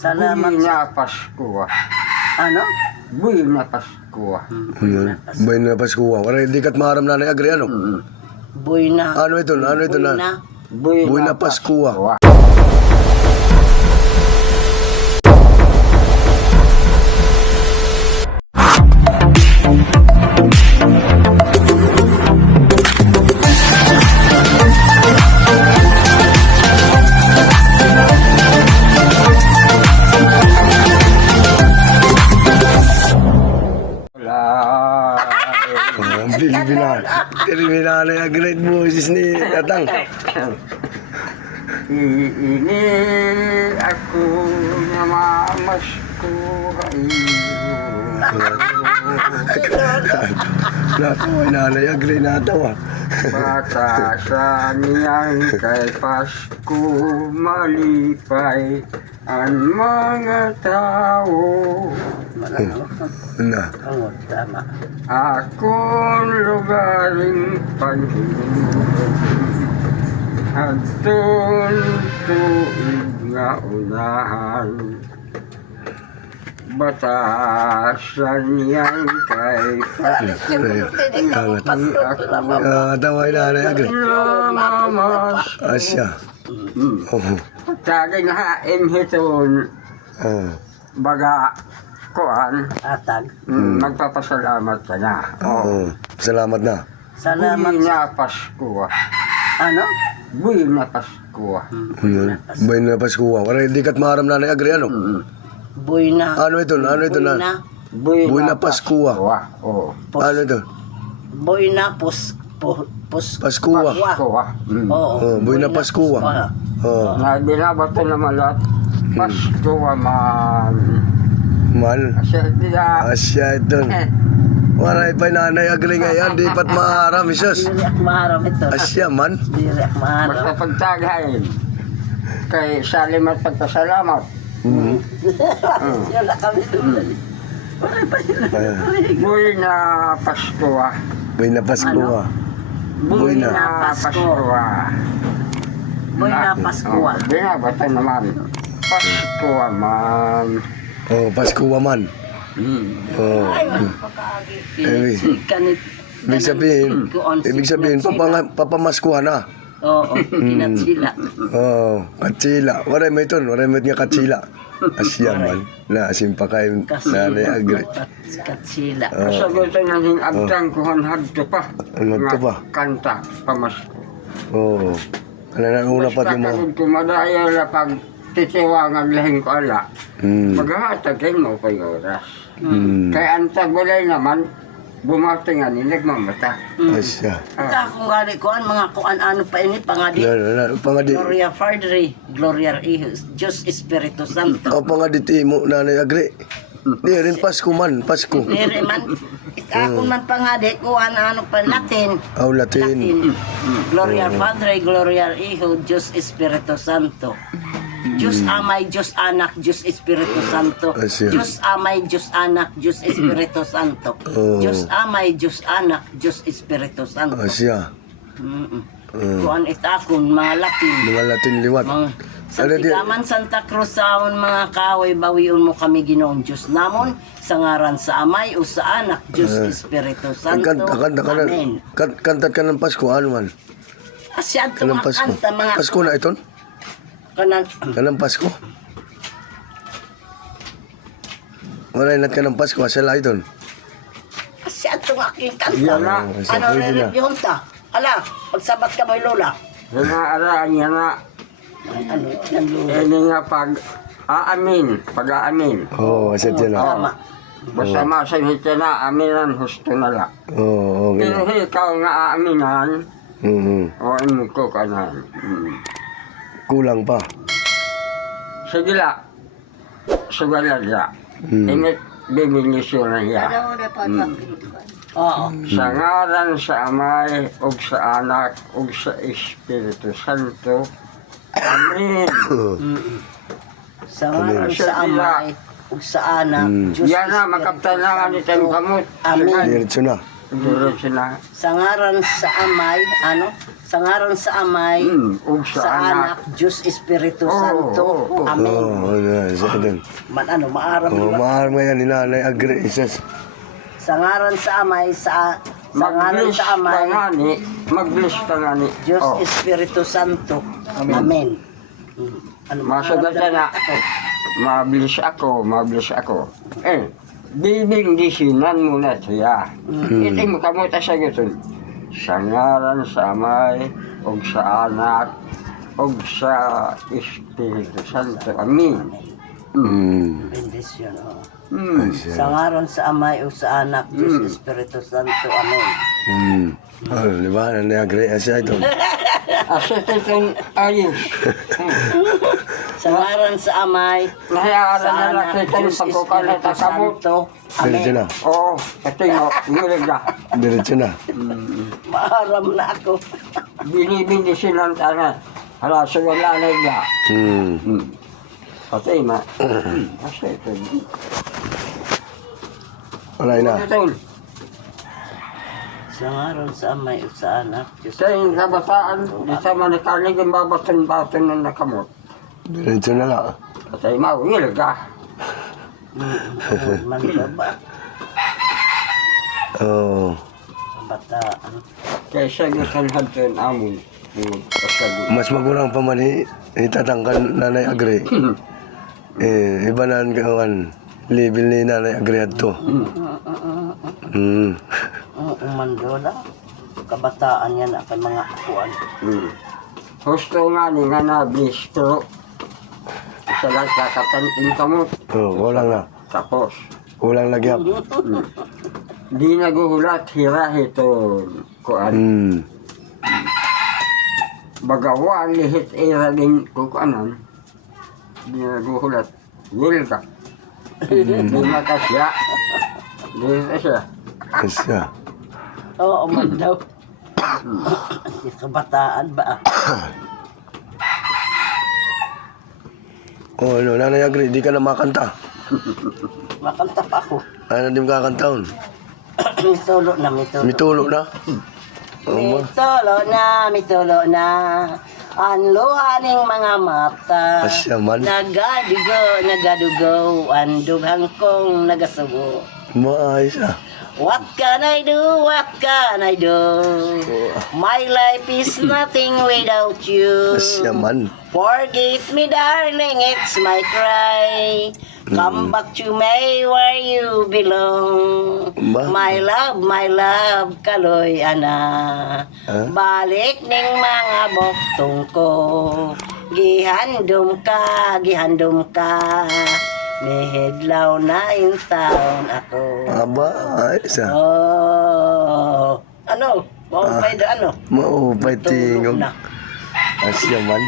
Salamat. Buhay na Pasko. Ano? Buhay na Pasko. Buhay na Pasko. Wala hindi kat maharam na agri ano? Buhay na. Ano ito? Ano ito Buhay na? Buhay na Pasko. Bilibinan na yung great boses ni Tatang. Iinil ako na mamasko Natawa nanay, agree natawa. bata sa niyang kay Pasko malipay ang mga tao. Na. Oo, tama. Akong lugaring paghiling Hagtun tuig nga unahan Batasan niyang kay Tawa nanay, agree. Mamas Asya. Taging haim hiton baga kuan Atag. magpapasalamat ka na. Salamat na. Salamat. Buhay na Pasko. Ano? Buhay na Pasko. Buhay na Pasko. Wala hindi kat maharam na agri ano? Buhay na. Ano ito? Ano ito Buhay na? Buhay na Pasko. Oo. Ano ito? Buhay na Pasko. Pasko. Oo. Buhay na Pasko. Na binabato naman lahat. Pasko man. Man. Kasi diya. Asya ito. Waray pa nanay agri ngayon. Di pat maharam isos. Diri ak maharam ito. Asya man. Diri ak maharam. Basta pagtagayin. Kay salim at pagpasalamat. Yan lang kami doon. Buhay na Pasko. Buhay na Pasko. Buhay na na Pasko. Buhay na Pasko. Binabato naman. Pasko man. Pasko man. Kanit. Ibig sabihin, papamaskuhan na. Oo, kinatsila. Katsila. Waray mo ito, waray mo nga katsila. Asya man. Na asim pa kayo nanay agri. Katsila. Sa gusto naging abdang kuhan hadto pa. Ano to ba? Kanta, pamasko. Oo. Ano na una pa Basta yung mga... kagod kumadaya na pag titiwangan lahing ko ala. Maghahatagin mo pa yung oras. Kaya ang tagulay naman, bumati nga ni nagmamata. Asya. Ita kung gali kuan mga kuan ano pa ini pangadi. Pangadi. Gloria Padre, Gloria Hijos, Diyos Espiritu Santo. Pangadi mo nanay agri. Di rin Pasko man, Pasko. Dire man ako man pangadi kuan ano pa Latin. Latin. Gloria Padre, Gloria Hijo, Diyos Espiritu Santo. Diyos Amay, Diyos Anak, Diyos Espiritu Santo. Diyos Amay, Diyos Anak, Diyos Espiritu Santo. Diyos Amay, Diyos Anak, Diyos Espiritu Santo. Asya. Kuan itakon mga Latin. Mga Latin liwat. Sa Tigaman Santa Cruz sa amon mga kaaway, bawiun mo kami Ginoong Diyos namon, sa ngaran sa Amay o sa Anak, Diyos Espiritu Santo. Amen. Kantat ka ng Pasko, ano man? Asyad to Kanang mga Pasko. kanta, mga Pasko na iton? Kanang Pasko? Wala inat ka ng Pasko, asala iton? Asyad to mga aking kanta. Yan na. Ano re-review ta? Ala, pagsabat ka may lola. Yan na araan, yan na. Ano, yan lola. Yan nga pag-aamin. Oo, asad yan na. Tama. Basta masanit ka na, aminan, husto na lang. Oo, okay Pero na. ikaw nga aaminan, o ano ko ka na. Kulang pa. Sige la, sugalan la. Init, bibinisyon na niya. Oo. Sa ngaran sa Amay, ug sa Anak, ug sa Espiritu Santo. Amen. Sa ngaran sa Amay, ug sa Anak, Diyos Yan na, Espiritu makaptan na nga ni Tayong Kamot. Amen. Diretso na. Diretso na. Sa ngaran sa amay, ano? Sa ngaran sa amay, Ug sa sa anak, Diyos Espiritu Santo. Amen. Oo, sa din. Maaram Oh, di ba? mahal mo yan, Nanay Agri. Isas. Sa ngaran sa amay, sa ngaran Mag-bless sa ka amay, nga ni. Mag-bless ka nga ni. Diyos Oh, Espiritu Santo. Amen. masagot ka na. Mabilis ako. Bibingdisinan mo na siya. Iti mo kamo ta sa guton. Sa ngaran sa Amay, o sa Anak, o sa Espiritu Santo. Amen. Bendisyon. Asya. Sa ngaran sa amay o sa anak, Diyos Espiritu Santo. Amen. Oh, di ba? Nanay Agri. Asya ito. Asa itong ayos. Sa ngaran sa amay, Nahayaan sa na anak, nakita yung Diyos pagkukalat Espiritu at kamot. Santo. Diretso Amen. na. Oo, ito yung ngilig na. Diretso na. Maaram na ako. Binibindisinan tanan. Hala, sa wala na niya. Patay na. Asa ito. Wala na. Ito. Sa ngaran sa amay o sa anak, Diyos Sa yung kabataan, di sa manikalig yung babaton-baton ng nakamot. Diretso na lang. Patay mo, ngilig ka. Man ba? Oo. Kabataan. Kaysa gusto natin amon. Mas magulang pa man itatangkan Nanay Agri. Iba na ang level ni Nanay Agri at to. Mandola. Kabataan yan ang mga akuan. Gusto nga ni nga na bistro. Isa lang kakatantin kamot. Oh, kulang na. Tapos, Kulang nagyap. di naguhulat hira ito. Kuan. Bagawa lihit ira din kukanan. Di naguhulat. Wil ka. Di makasya. Di makasya. Asya. Oo, man daw. Kabataan ba? Oh, ano, Nanay Agri, di ka na makanta. Makanta pa ako. Ano di mo kakantaon? Mitulo na, mitulo. Mitulo na. Mitulo na. Ang luhaning mga mata. Asya man. Nagadugo. Ang dughang kong nagasubo. Maayos ah. What can I do? What can I do? My life is nothing without you. Asya man. Forgive me, darling, it's my cry. Come back to me where you belong. Ba? My love, kaloy ana. Balik ning mga boktong ko. Gihandom ka. Mihidlaw na in town ako. Aba, ayos ah. Oh, ano? Maupay da ano? Maupay Tulog tingog. na. Asya man.